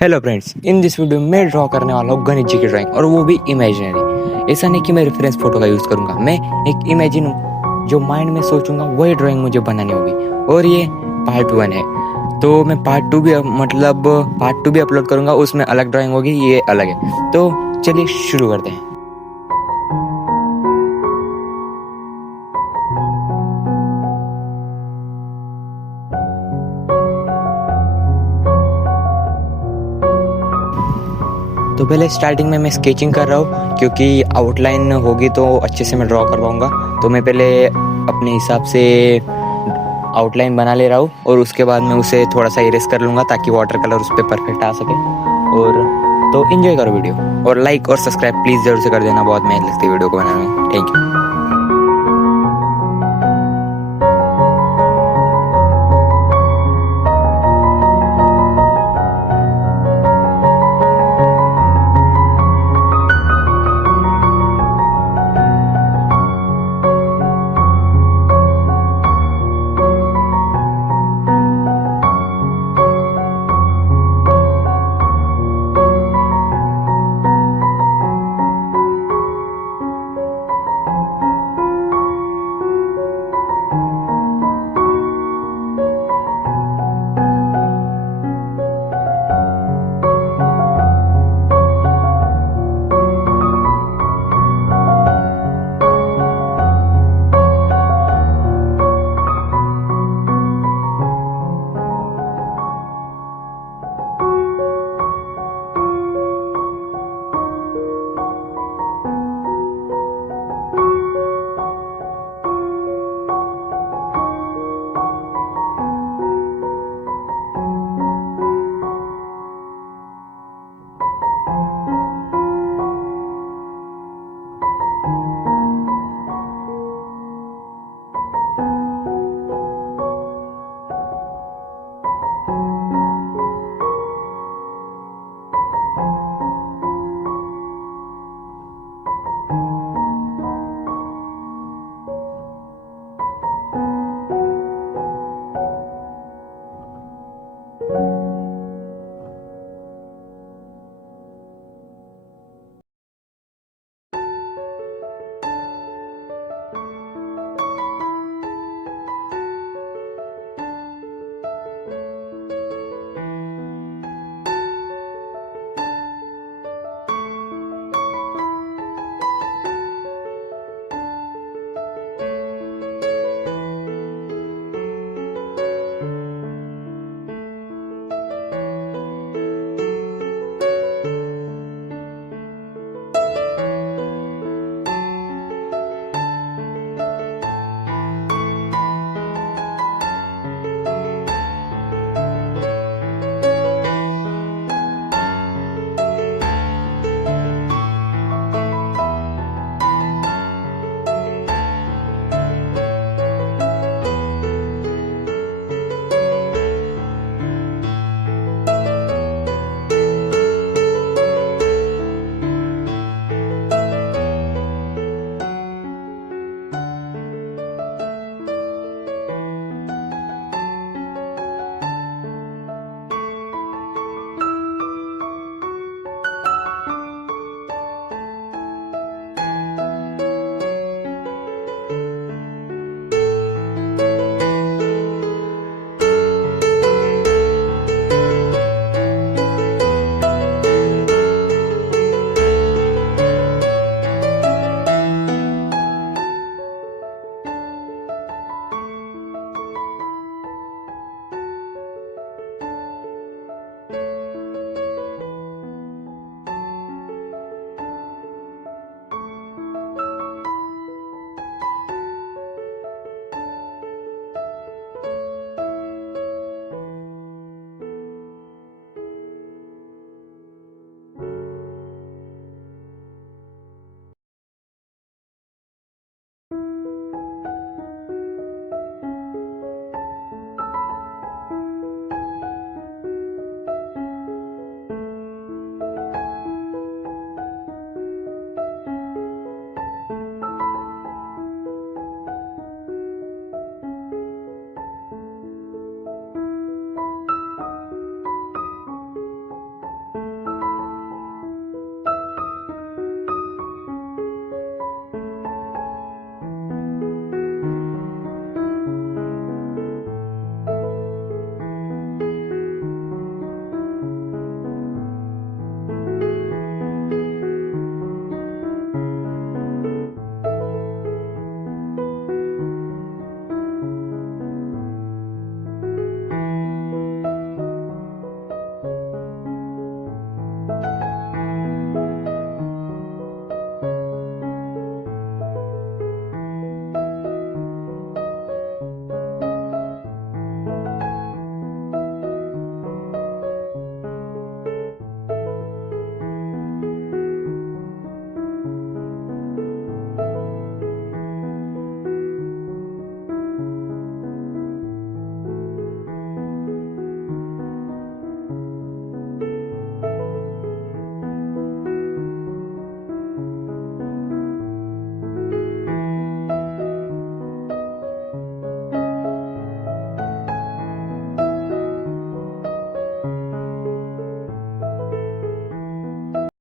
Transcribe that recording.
Hello friends, in this video में draw करने वाला हूँ गणेश जी की ड्राइंग, और वो भी इमेजिनरी। ऐसा नहीं कि मैं रेफरेंस फोटो का यूज़ करूँगा, मैं एक इमेजिन हूँ जो माइंड में सोचूंगा वही ड्राइंग मुझे बनानी होगी। और ये पार्ट 1 है, तो मैं पार्ट 2 भी अपलोड करूँगा, उसमें अलग ड्राइंग होगी, ये अलग है। तो चलिए शुरू करते हैं। तो पहले स्टार्टिंग में मैं स्केचिंग कर रहा हूँ, क्योंकि आउटलाइन होगी तो अच्छे से मैं ड्रॉ कर पाऊँगा। तो मैं पहले अपने हिसाब से आउटलाइन बना ले रहा हूँ, और उसके बाद मैं उसे थोड़ा सा इरेज कर लूँगा ताकि वाटर कलर उस पर परफेक्ट आ सके। और तो इन्जॉय करो वीडियो, और लाइक और सब्सक्राइब प्लीज़ ज़रूर से कर देना, बहुत मेहनत लगती है वीडियो को बनाने में। Thank you.